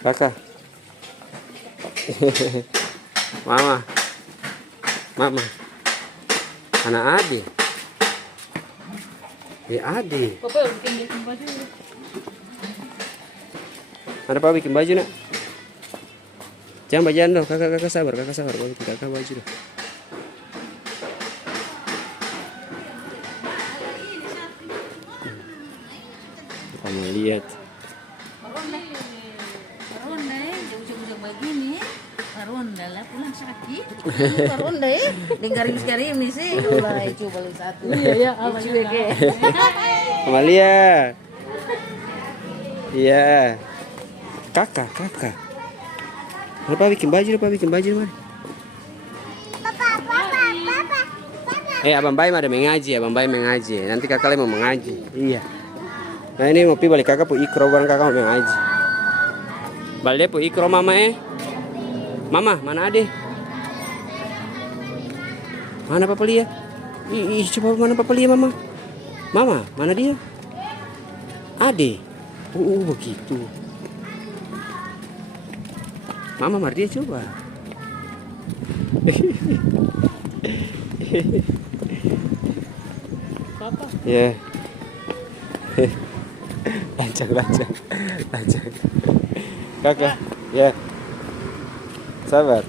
Kakak. Mama. Mama. Anak Ade. Ade. Papa bikin baju. Ada apa bikin baju nak? Jangan bagian dong, kakak sabar, Bawa bikin kakak baju dong. Kamu lihat. Ronda ujung-ujung begini. Ronda lah pulang sakit. Ronda garing-garing sih. Mulai coba lu satu. Iya, Amalia. Iya. Kakak. Apa bikin baju mana? Abang Bayi ada mengaji, Nanti kakak mau mengaji. Iya. Nah ini mau balik kakak pu ikro bareng kakak mau mengaji. Balik pu ikro mama Mama, mana Ade? Mana Papa Lia? Coba mana Papa Lia mama? Mama, mana dia? Ade. Begitu. Mama Mardia coba. Papa. Ya. Lancang. Kakak, ya. Sabar.